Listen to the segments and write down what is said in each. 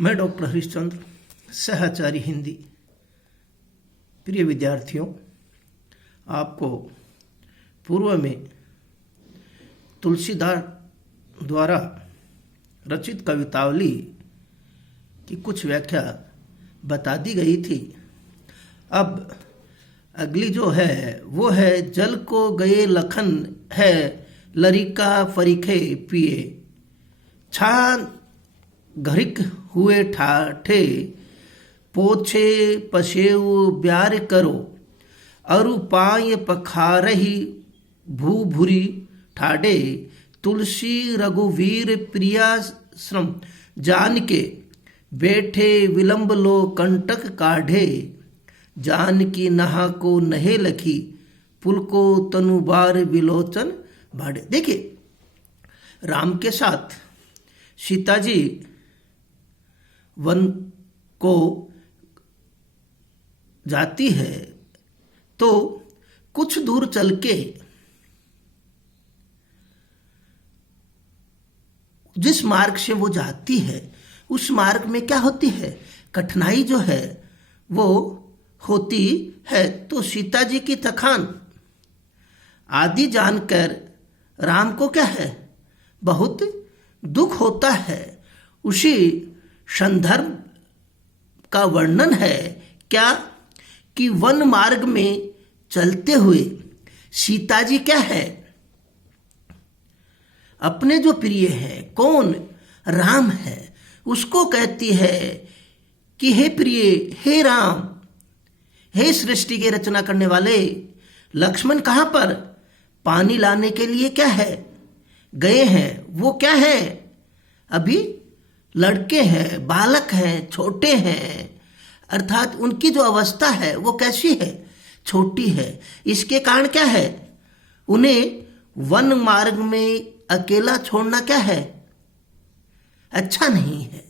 मैं डॉक्टर हरिश्चंद्र, सहचारी हिंदी। प्रिय विद्यार्थियों, आपको पूर्व में तुलसीदास द्वारा रचित कवितावली की कुछ व्याख्या बता दी गई थी। अब अगली जो है वो है, जल को गए लखन है, लरिका फरीखे पिए, छान घरिक हुए ठाठे, पोछे पशेऊ ब्यार करो, अरु पाय पखारही भूभुरी ठाडे, तुलसी रघुवीर प्रिया श्रम जान के, बैठे विलंब लो कंटक काढ़े, जान की नहा को नहे लखी, पुल को तनुबार विलोचन भाड़े। देखिए, राम के साथ सीता जी वन को जाती है तो कुछ दूर चल के जिस मार्ग से वो जाती है उस मार्ग में क्या होती है, कठिनाई जो है वो होती है। तो सीता जी की थकान आदि जानकर राम को क्या है, बहुत दुख होता है। उसी संदर्भ का वर्णन है क्या कि वन मार्ग में चलते हुए सीता जी क्या है, अपने जो प्रिय है, कौन, राम है, उसको कहती है कि हे प्रिय, हे राम, हे सृष्टि के रचना करने वाले। लक्ष्मण कहाँ पर पानी लाने के लिए क्या है गए हैं, वो क्या है, अभी लड़के हैं, बालक हैं, छोटे हैं, अर्थात उनकी जो अवस्था है वो कैसी है, छोटी है। इसके कारण क्या है, उन्हें वन मार्ग में अकेला छोड़ना क्या है, अच्छा नहीं है,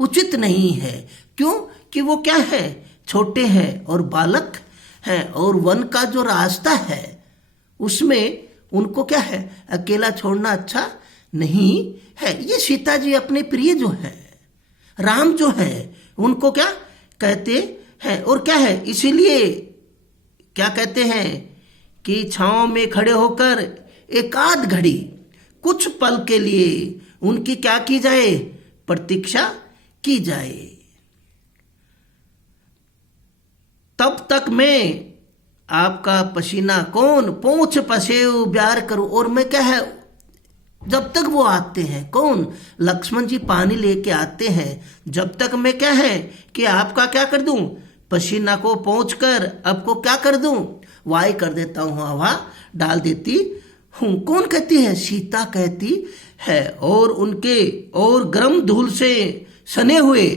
उचित नहीं है। क्यों कि वो क्या है, छोटे हैं और बालक हैं, और वन का जो रास्ता है उसमें उनको क्या है, अकेला छोड़ना अच्छा नहीं है। ये सीता जी अपने प्रिय जो है, राम जो है, उनको क्या कहते हैं, और क्या है, इसीलिए क्या कहते हैं कि छांव में खड़े होकर एकाध घड़ी कुछ पल के लिए उनकी क्या की जाए, प्रतीक्षा की जाए। तब तक मैं आपका पसीना कौन पोंछ पसेऊ ब्यार करूं, और मैं क्या है, जब तक वो आते हैं, कौन, लक्ष्मण जी पानी लेके आते हैं, जब तक मैं क्या है कि आपका क्या कर दूं, पसीना को पोंछ कर आपको क्या कर दूं, वाई कर देता हूं, हवा डाल देती हूं। कौन कहती है, सीता कहती है। और उनके और गर्म धूल से सने हुए,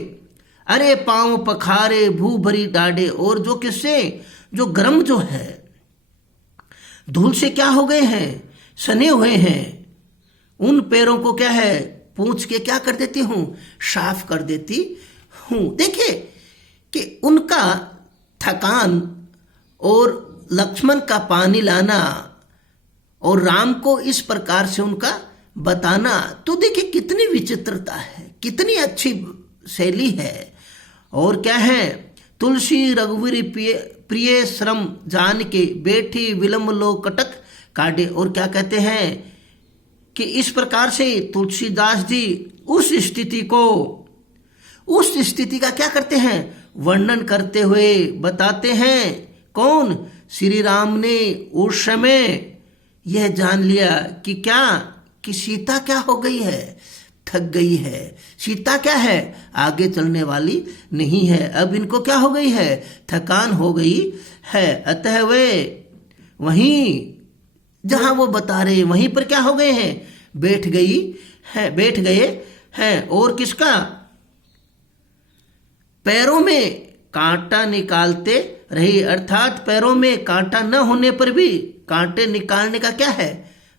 अरे पांव पखारे भू भरी डाढ़े, और जो किससे, जो गर्म जो है, धूल से क्या हो गए हैं, सने हुए हैं, उन पैरों को क्या है, पूंछ के क्या कर देती हूं, साफ कर देती हूं। देखिए कि उनका थकान और लक्ष्मण का पानी लाना और राम को इस प्रकार से उनका बताना, तो देखिए कितनी विचित्रता है, कितनी अच्छी शैली है। और क्या है, तुलसी रघुवीर प्रिय श्रम जान के, बैठी विलंब लो कटक काटे। और क्या कहते हैं कि इस प्रकार से तुलसीदास जी उस स्थिति का क्या करते हैं, वर्णन करते हुए बताते हैं। कौन, श्री राम ने उस समय यह जान लिया कि क्या, कि सीता क्या हो गई है, थक गई है, सीता क्या है, आगे चलने वाली नहीं है, अब इनको क्या हो गई है, थकान हो गई है। अतः वे वहीं जहां वो बता रहे वहीं पर क्या हो गए हैं, बैठ गए हैं। और किसका, पैरों में कांटा निकालते रहे, अर्थात पैरों में कांटा न होने पर भी कांटे निकालने का क्या है,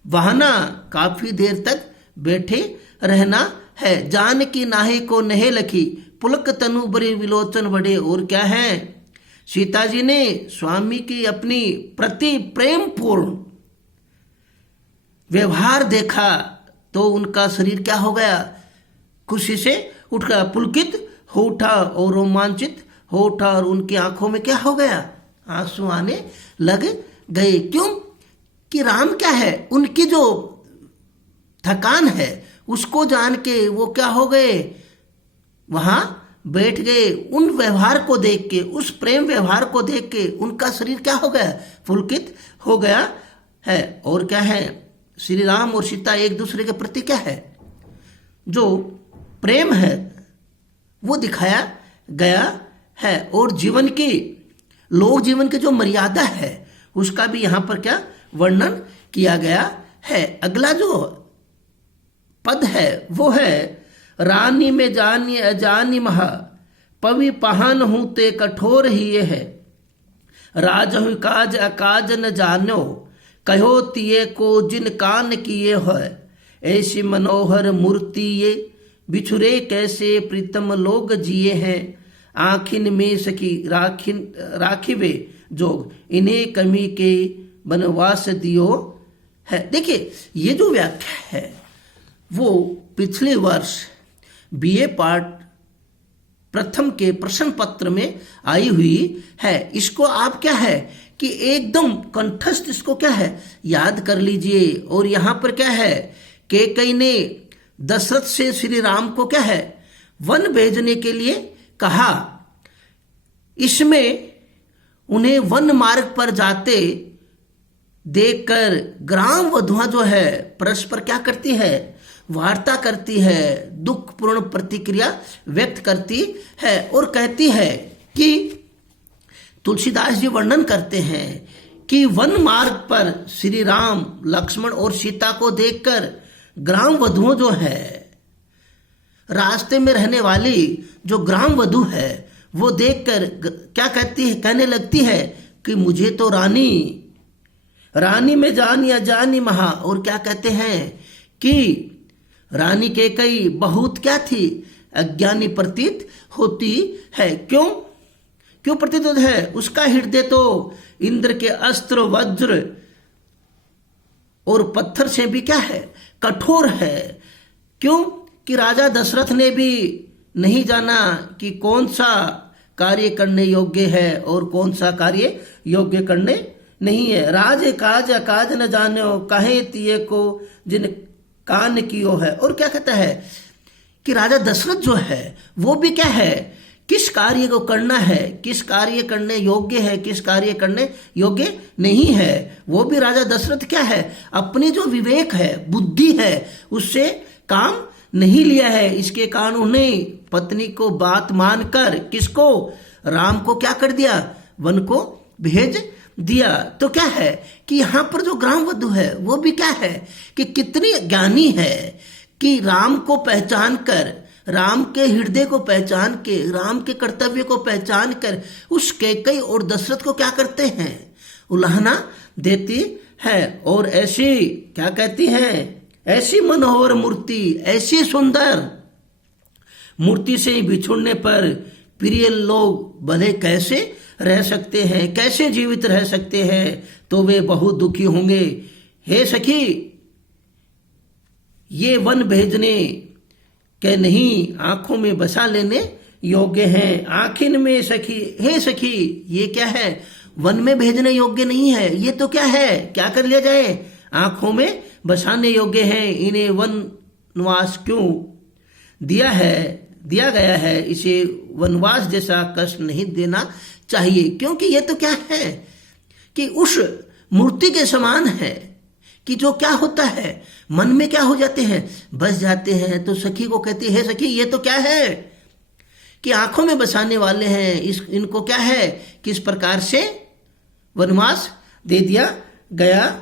बहाना, काफी देर तक बैठे रहना है। जान की नाहे को नहे लखी, पुलक तनु बरी विलोचन बढ़े। और क्या है, सीता जी ने स्वामी की अपनी प्रति प्रेम पूर्ण व्यवहार देखा तो उनका शरीर क्या हो गया, खुशी से उठ गया, पुलकित हो उठा और रोमांचित हो उठा और उनकी आंखों में क्या हो गया, आंसू आने लग गए। क्यों कि राम क्या है, उनकी जो थकान है उसको जान के वो क्या हो गए, वहां बैठ गए। उन व्यवहार को देख के, उस प्रेम व्यवहार को देख के उनका शरीर क्या हो गया, पुलकित हो गया है। और क्या है, श्री राम और सीता एक दूसरे के प्रति क्या है, जो प्रेम है वो दिखाया गया है। और जीवन की, लोक जीवन की जो मर्यादा है उसका भी यहां पर क्या वर्णन किया गया है। अगला जो पद है वो है, रानी में जानी अजानी महा पवि पहन हूं ते कठोर ही ये है। राजहु काज अकाज न जानो कहो तिये को जिन कान किए है। ऐसी मनोहर मूर्ति ये बिछुरे कैसे प्रीतम लोग जिए हैं। आखिन में सखी राखिवे जोग इन्हें कमी के बनवास दियो है। देखिए ये जो व्याख्या है वो पिछले वर्ष बीए पार्ट प्रथम के प्रश्न पत्र में आई हुई है। इसको आप क्या है कि एकदम कंठस्थ इसको क्या है याद कर लीजिए। और यहां पर क्या है, कैकेयी ने दशरथ से श्री राम को क्या है वन भेजने के लिए कहा। इसमें उन्हें वन मार्ग पर जाते देखकर ग्राम वधुआ जो है परस्पर क्या करती है, वार्ता करती है, दुखपूर्ण प्रतिक्रिया व्यक्त करती है। और कहती है कि तुलसीदास जी वर्णन करते हैं कि वन मार्ग पर श्री राम लक्ष्मण और सीता को देखकर ग्राम वधुओं जो है, रास्ते में रहने वाली जो ग्राम वधु है वो देखकर क्या कहती है, कहने लगती है कि मुझे तो रानी में जानी अजानी महा। और क्या कहते हैं कि रानी कैकेयी बहुत क्या थी, अज्ञानी प्रतीत होती है। क्यों प्रतीत होता है, उसका हृदय तो इंद्र के अस्त्र वज्र और पत्थर से भी क्या है कठोर है। क्यों कि राजा दशरथ ने भी नहीं जाना कि कौन सा कार्य करने योग्य है और कौन सा कार्य योग्य करने नहीं है। राज काज अकाज न जानो कहे तिये को जिन कान कियो है। और क्या कहता है कि राजा दशरथ जो है वो भी क्या है, किस कार्य को करना है, किस कार्य करने योग्य है, किस कार्य करने योग्य नहीं है। वो भी राजा दशरथ क्या है, अपनी जो विवेक है, बुद्धि है, उससे काम नहीं लिया है। इसके कारण उन्हें पत्नी को बात मानकर किसको, राम को क्या कर दिया, वन को भेज दिया। तो क्या है कि यहां पर जो ग्राम वधु है वो भी क्या है कि कितनी ज्ञानी है कि राम को पहचान कर, राम के हृदय को पहचान के, राम के कर्तव्य को पहचान कर उस कैकेयी और दशरथ को क्या करते हैं, उलाहना देती है। और ऐसी क्या कहती हैं, ऐसी मनोहर मूर्ति, ऐसी सुंदर मूर्ति से बिछुड़ने पर प्रिय लोग भले कैसे रह सकते हैं, कैसे जीवित रह सकते हैं, तो वे बहुत दुखी होंगे। हे सखी, ये वन भेजने के नहीं, आंखों में बसा लेने योग्य हैं। आखिन में सखी, हे सखी, ये क्या है, वन में भेजने योग्य नहीं है। ये तो क्या है, क्या कर लिया जाए, आंखों में बसाने योग्य हैं। इन्हें वनवास क्यों दिया गया है, इसे वनवास जैसा कष्ट नहीं देना चाहिए। क्योंकि ये तो क्या है कि उस मूर्ति के समान है कि जो क्या होता है, मन में क्या हो जाते हैं, बस जाते हैं। तो सखी को कहती है, सखी ये तो क्या है कि आंखों में बसाने वाले हैं, इनको क्या है, किस प्रकार से वनवास दे दिया गया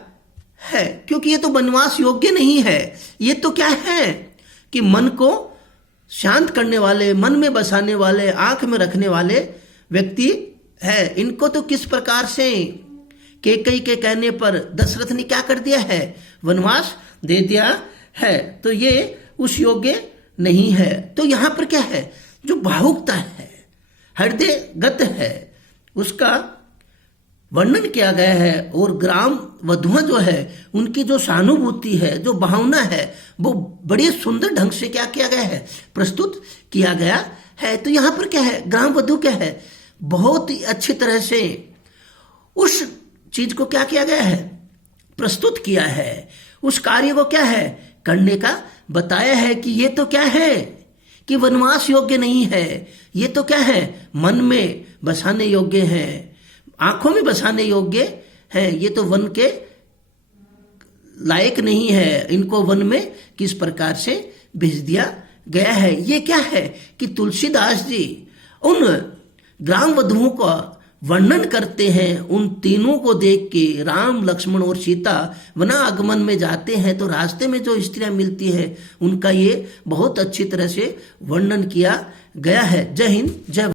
है। क्योंकि ये तो वनवास योग्य नहीं है। ये तो क्या है कि मन को शांत करने वाले, मन में बसाने वाले, आंख में रखने वाले व्यक्ति है। इनको तो किस प्रकार से कैकेयी के कहने पर दशरथ ने क्या कर दिया है, वनवास दे दिया है। तो ये उस योग्य नहीं है। तो यहां पर क्या है, जो भावुकता है, हृदयगत है, उसका वर्णन किया गया है। और ग्राम वधुआ जो है उनकी जो सहानुभूति है, जो भावना है, वो बड़े सुंदर ढंग से क्या किया गया है, प्रस्तुत किया गया है। तो यहां पर क्या है, ग्राम वधू क्या है, बहुत ही अच्छी तरह से उस चीज को क्या किया गया है, प्रस्तुत किया है, उस कार्य को क्या है करने का बताया है कि ये तो क्या है कि वनवास योग्य नहीं है, ये तो क्या है मन में बसाने योग्य है, आंखों में बसाने योग्य है, ये तो वन के लायक नहीं है, इनको वन में किस प्रकार से भेज दिया गया है। ये क्या है कि तुलसीदास जी उन ग्राम वधुओं का वर्णन करते हैं। उन तीनों को देख के राम लक्ष्मण और सीता वनागमन में जाते हैं तो रास्ते में जो स्त्रियां मिलती हैं उनका ये बहुत अच्छी तरह से वर्णन किया गया है। जय हिंद, जय